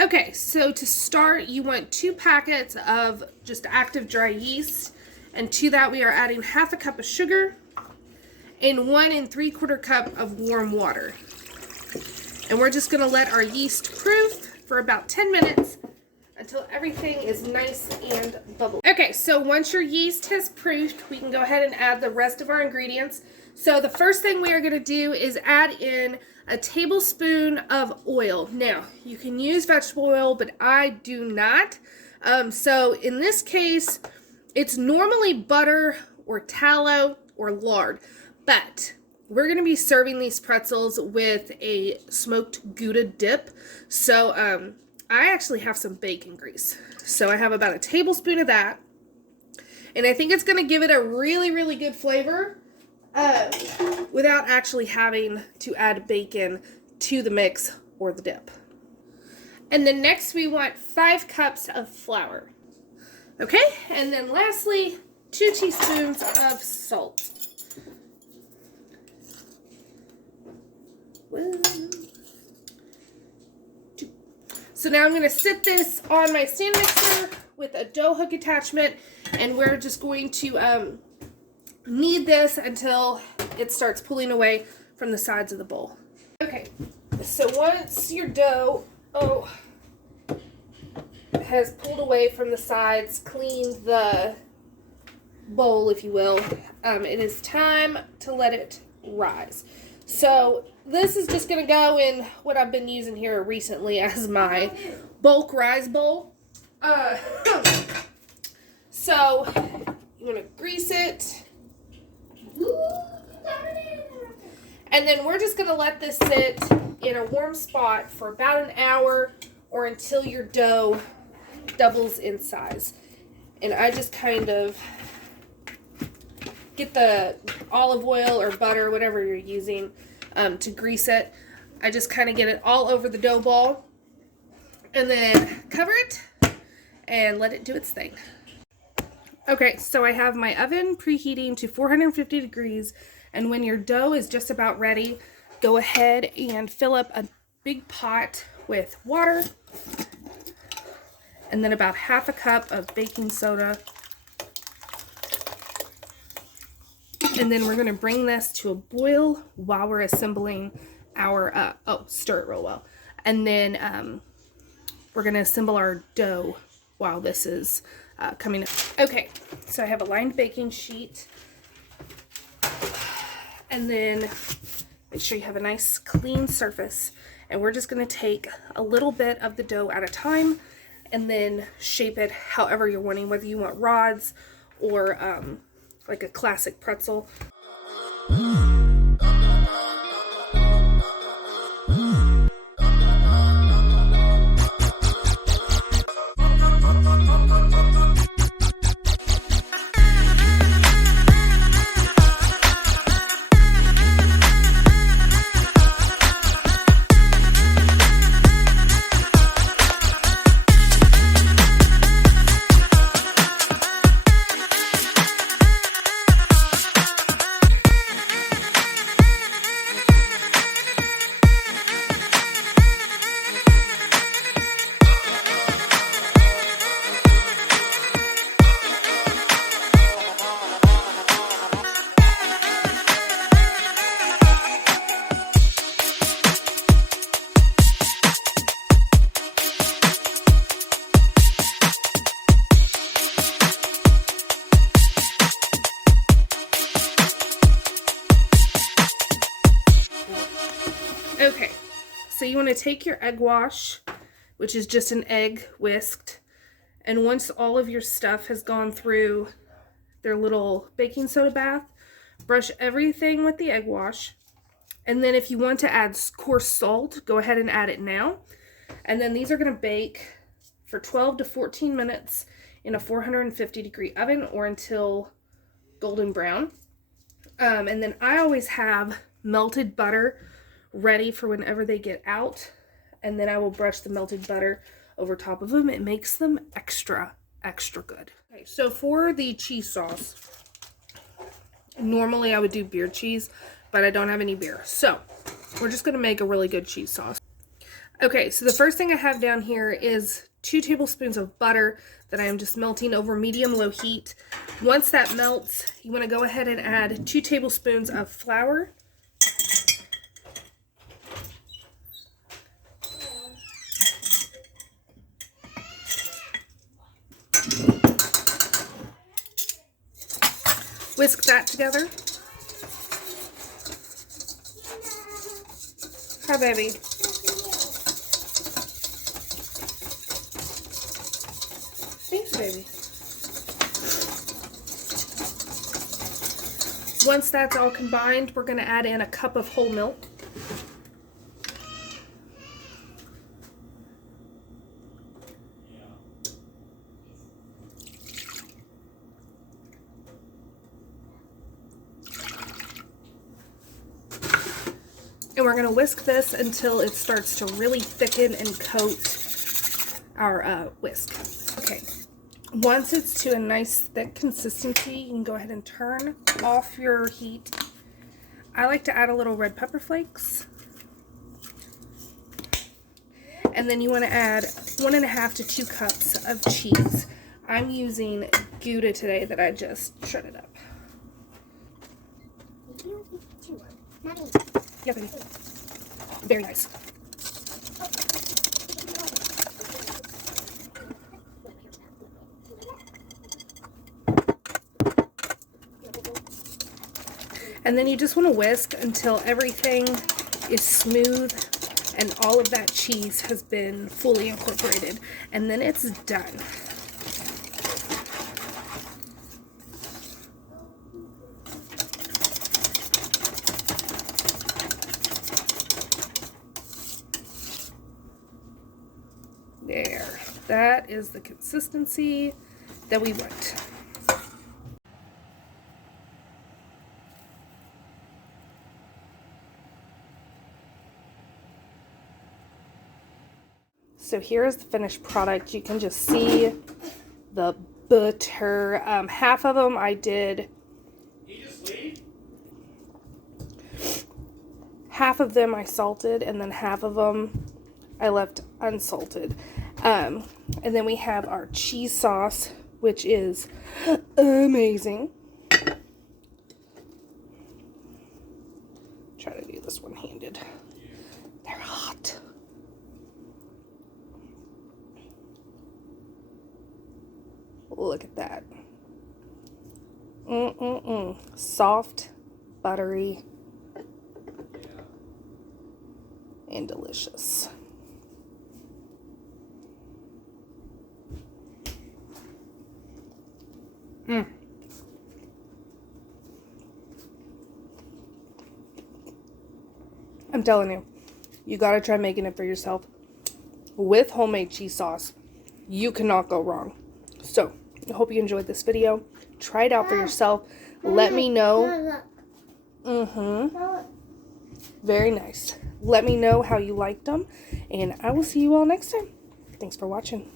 Okay, so to start, you want 2 packets of just active dry yeast, and to that we are adding 1/2 cup of sugar and 1 3/4 cup of warm water. And we're just going to let our yeast proof for about 10 minutes until everything is nice and bubbly. Okay, so once your yeast has proofed, we can go ahead and add the rest of our ingredients. So the first thing we are going to do is add in a tablespoon of oil. Now, you can use vegetable oil, but I do not. So in this case, it's normally butter or tallow or lard, but we're going to be serving these pretzels with a smoked Gouda dip. So I actually have some bacon grease. So I have about a tablespoon of that. And I think it's going to give it a really, really good flavor without actually having to add bacon to the mix or the dip. And then next we want 5 cups of flour. Okay, and then lastly, 2 teaspoons of salt. So now I'm going to sit this on my stand mixer with a dough hook attachment, and we're just going to knead this until it starts pulling away from the sides of the bowl. Okay, so once your dough has pulled away from the sides, cleaned the bowl, if you will, it is time to let it rise. So this is just going to go in what I've been using here recently as my bulk rise bowl. So you're going to grease it. And then we're just going to let this sit in a warm spot for about an hour or until your dough doubles in size. And I just kind of get the olive oil or butter, whatever you're using, to grease it. I just kind of get it all over the dough ball and then cover it and let it do its thing. Okay, so I have my oven preheating to 450 degrees, and when your dough is just about ready, go ahead and fill up a big pot with water and then about 1/2 cup of baking soda. And then we're going to bring this to a boil while we're assembling our, stir it real well. And then we're going to assemble our dough while this is coming up. Okay, so I have a lined baking sheet. And then make sure you have a nice clean surface. And we're just going to take a little bit of the dough at a time and then shape it however you're wanting, whether you want rods or like a classic pretzel. Okay, so you want to take your egg wash, which is just an egg whisked, and once all of your stuff has gone through their little baking soda bath, brush everything with the egg wash, and then if you want to add coarse salt, go ahead and add it now. And then these are going to bake for 12 to 14 minutes in a 450 degree oven or until golden brown. And then I always have melted butter ready for whenever they get out, and then I will brush the melted butter over top of them. It makes them extra good. Okay, so for the cheese sauce, normally I would do beer cheese, but I don't have any beer, so we're just going to make a really good cheese sauce. Okay, so the first thing I have down here is 2 tablespoons of butter that I am just melting over medium-low heat. Once that melts, you want to go ahead and add 2 tablespoons of flour. Whisk that together. Hi, baby. Thanks, baby. Once that's all combined, we're going to add in a cup of whole milk. And we're going to whisk this until it starts to really thicken and coat our whisk. Okay, once it's to a nice thick consistency, you can go ahead and turn off your heat. I like to add a little red pepper flakes. And then you want to add 1.5 to 2 cups of cheese. I'm using Gouda today that I just shredded up. Yeah, baby. Very nice. And then you just want to whisk until everything is smooth and all of that cheese has been fully incorporated. And then it's done. There, that is the consistency that we want. So here is the finished product. You can just see the butter. Half of them I did. Half of them I salted, and then half of them I left unsalted. And then we have our cheese sauce, which is amazing. Try to do this one-handed. They're hot. Look at that. Soft, buttery, and delicious. I'm telling you, you gotta try making it for yourself. With homemade cheese sauce, you cannot go wrong. So, I hope you enjoyed this video. Try it out for yourself. Let me know. Very nice. Let me know how you liked them. And I will see you all next time. Thanks for watching.